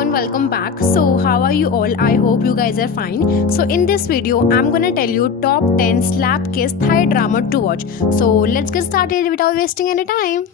everyone, welcome back. So how are you all? I hope you guys are fine. So in this video I'm gonna tell you top 10 slap kiss Thai drama to watch. So let's get started without wasting any time.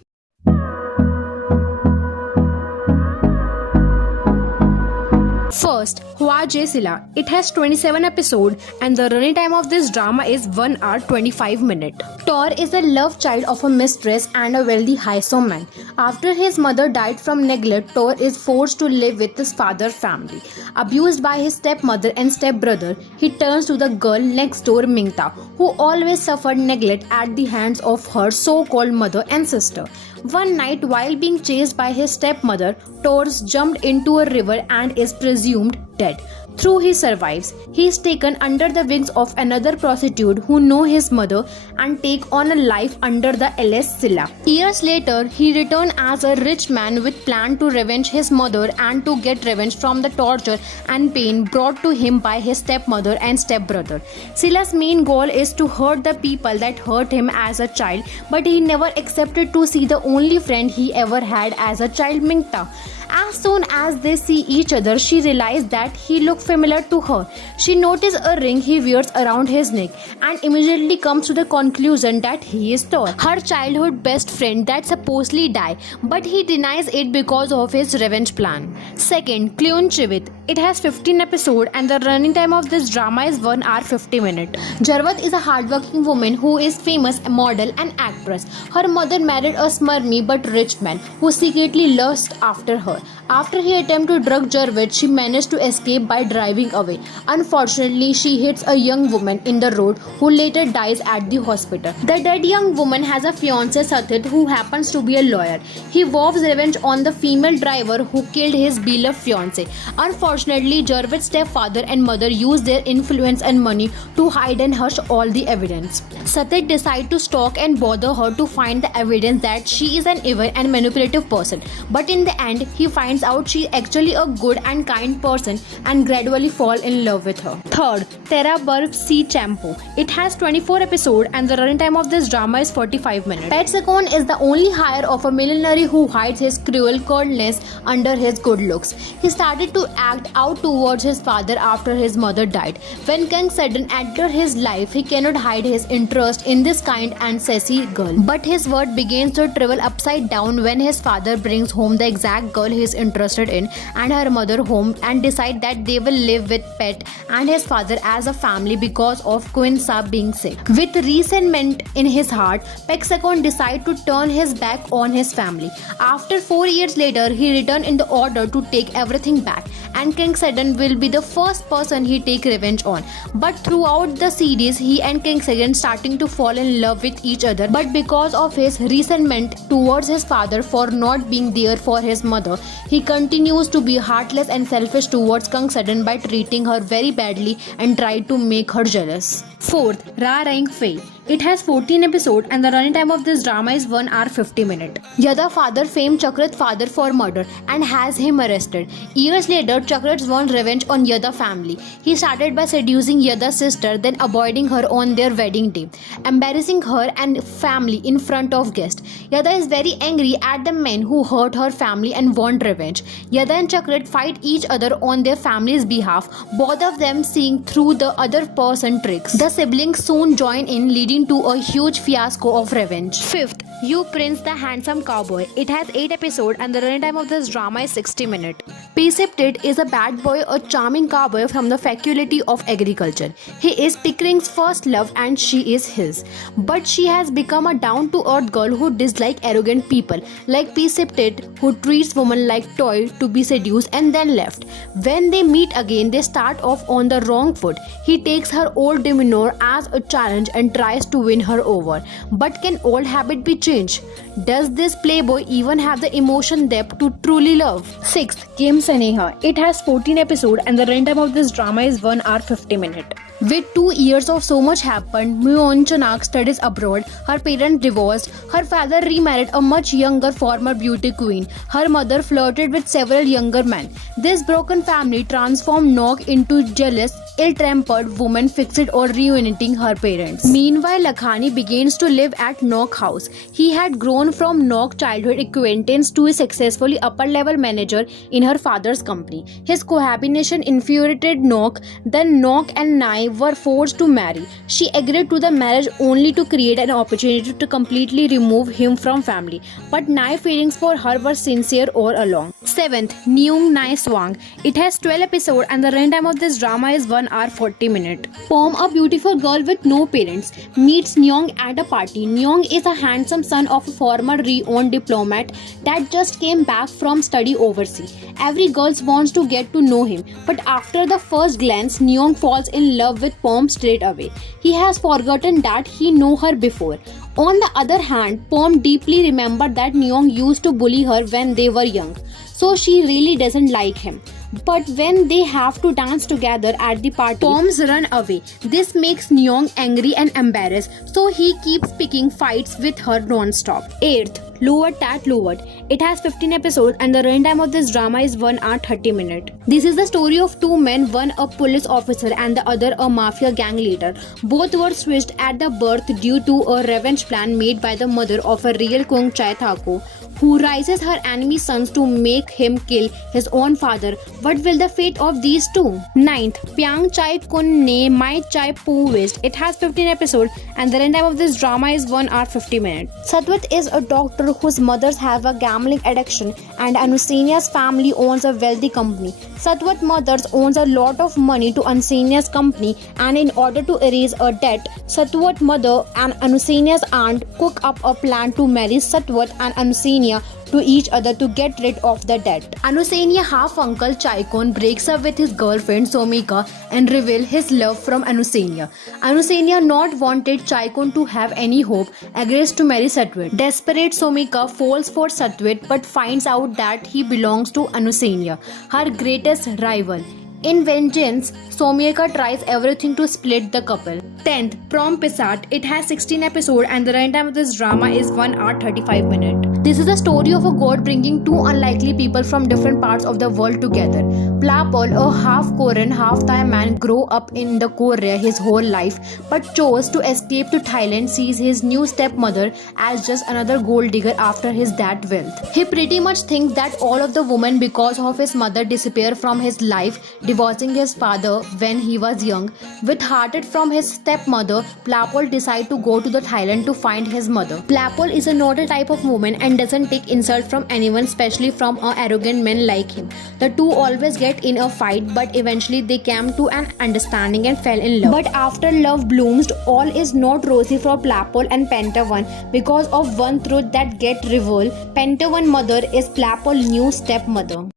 First, Hua Jae Sila. It has 27 episodes and the running time of this drama is 1 hour 25 minutes. Tor is a love child of a mistress and a wealthy Haiso man. After his mother died from neglect, Tor is forced to live with his father's family. Abused by his stepmother and stepbrother, he turns to the girl next door Mingta, who always suffered neglect at the hands of her so-called mother and sister. One night, while being chased by his stepmother, Tors jumped into a river and is presumed dead. Though he survives, he is taken under the wings of another prostitute who knows his mother and take on a life under the LS Silla. Years later, he returned as a rich man with plan to revenge his mother and to get revenge from the torture and pain brought to him by his stepmother and stepbrother. Silla's main goal is to hurt the people that hurt him as a child, but he never accepted to see the only friend he ever had as a child, Mingta. As soon as they see each other, she realizes that he looks familiar to her. She notices a ring he wears around his neck and immediately comes to the conclusion that he is Tor, her childhood best friend that supposedly died, but he denies it because of his revenge plan. Second, Cleon Chivit. It has 15 episodes and the running time of this drama is 1 hour 50 minutes. Jarvat is a hardworking woman who is famous model and actress. Her mother married a smarmy but rich man who secretly lusts after her. After he attempted to drug Jarvat, she managed to escape by driving away. Unfortunately, she hits a young woman in the road who later dies at the hospital. The dead young woman has a fiancé, Sathit, who happens to be a lawyer. He vows revenge on the female driver who killed his beloved fiancé. Unfortunately, Jarvat's stepfather and mother use their influence and money to hide and hush all the evidence. Sathit decides to stalk and bother her to find the evidence that she is an evil and manipulative person. But in the end, he finds out she is actually a good and kind person and gradually fall in love with her. Third, Terra Burp C. Champo. It has 24 episodes and the running time of this drama is 45 minutes. Pet Sakon is the only hire of a millionaire who hides his cruel coldness under his good looks. He started to act out towards his father after his mother died. When Kang Sudden entered his life, he cannot hide his interest in this kind and sassy girl. But his world begins to travel upside down when his father brings home the exact girl he is interested in and her mother home and decide that they will live with Pet and his father as a family because of Queen Saab being sick. With resentment in his heart, Pek Sakon decides to turn his back on his family. After 4 years later, he returned in the order to take everything back and King Sudden will be the first person he take revenge on. But throughout the series, he and King Sudden starting to fall in love with each other, but because of his resentment towards his father for not being there for his mother, he continues to be heartless and selfish towards Kang Sudden by treating her very badly and try to make her jealous. Fourth, Ra Raing Fei. It has 14 episodes and the running time of this drama is 1 hour 50 minutes. Yada father famed Chakrat's father for murder and has him arrested. Years later, Chakrat wants revenge on Yada family. He started by seducing Yada's sister, then avoiding her on their wedding day, embarrassing her and family in front of guests. Yada is very angry at the men who hurt her family and want revenge. Yada and Chakrat fight each other on their family's behalf, both of them seeing through the other person's tricks. The siblings soon join in, leading to a huge fiasco of revenge. Fifth, You Prince the Handsome Cowboy. It has 8 episodes and the running time of this drama is 60 minutes. Precipted is a bad boy, a charming cowboy from the faculty of agriculture. He is Pickering's first love and she is his. But she has become a down-to-earth girl who dislikes arrogant people like Precipted, who treats women like toy to be seduced and then left. When they meet again, they start off on the wrong foot. He takes her old demeanor as a challenge and tries to win her over. But can old habit be changed? Does this playboy even have the emotion depth to truly love? Sixth, Game Saneha. It has 14 episodes and the running time of this drama is 1 hour 50 minutes. With 2 years of so much happened, Myeon Chanak studies abroad, her parents divorced, her father remarried a much younger former beauty queen, her mother flirted with several younger men. This broken family transformed Nok into jealous, ill-tempered woman fixed on reuniting her parents. Meanwhile, Lakhani begins to live at Nok house. He had grown from Nok childhood acquaintance to a successfully upper-level manager in her father's company. His cohabitation infuriated Nok. Then Nok and Nai were forced to marry. She agreed to the marriage only to create an opportunity to completely remove him from family. But Nai's feelings for her were sincere all along. 7th, Neung Nai Swang. It has 12 episodes and the runtime of this drama is 1 hour 40 minutes. Pom, a beautiful girl with no parents, meets Neung at a party. Neung is a handsome son of a former renowned diplomat that just came back from study overseas. Every girl wants to get to know him, but after the first glance, Neung falls in love with Pom straight away. He has forgotten that he knew her before. On the other hand, Pom deeply remembered that Neung used to bully her when they were young, so she really doesn't like him. But when they have to dance together at the party, Poms run away. This makes Neung angry and embarrassed, so he keeps picking fights with her non-stop. 8th, Lowered Tat Lowered. It has 15 episodes and the runtime of this drama is 1 hour 30 minutes. This is the story of two men, one a police officer and the other a mafia gang leader. Both were switched at the birth due to a revenge plan made by the mother of a real Kung Chai Thako, who raises her enemy sons to make him kill his own father. What will the fate of these two? 9th, Pyang Chai Kun Ne Mai Chai Pu West. It has 15 episodes and the runtime of this drama is 1 hour 50 minutes. Satwat is a doctor whose mothers have a gambling addiction and Anusenia's family owns a wealthy company. Satwat mothers owns a lot of money to Anusenia's company, and in order to erase a debt, Satwat mother and Anusenia's aunt cook up a plan to marry Satwat and Anusenia to each other to get rid of the debt. Anusenia half-uncle Chaikon breaks up with his girlfriend Somika and reveals his love from Anusenia. Anusenia, not wanted Chaikon to have any hope, agrees to marry Satwit. Desperate, Somika falls for Satwit but finds out that he belongs to Anusenia, her greatest rival. In vengeance, Somika tries everything to split the couple. 10th, Prom Pisat. It has 16 episodes and the runtime of this drama is 1 hour 35 minutes. This is the story of a god bringing two unlikely people from different parts of the world together. Plapol, a half-Korean, half-Thai man, grew up in the Korea his whole life but chose to escape to Thailand, sees his new stepmother as just another gold digger after his dad's wealth. He pretty much thinks that all of the women because of his mother disappear from his life, divorcing his father when he was young. With hearted from his stepmother, Plapol decides to go to the Thailand to find his mother. Plapol is a noble type of woman and doesn't take insult from anyone, especially from an arrogant man like him. The two always get in a fight, but eventually they came to an understanding and fell in love. But after love blooms, all is not rosy for Plapol and Pentagon because of one truth that get revealed. Pentagon's mother is Plapol's new stepmother.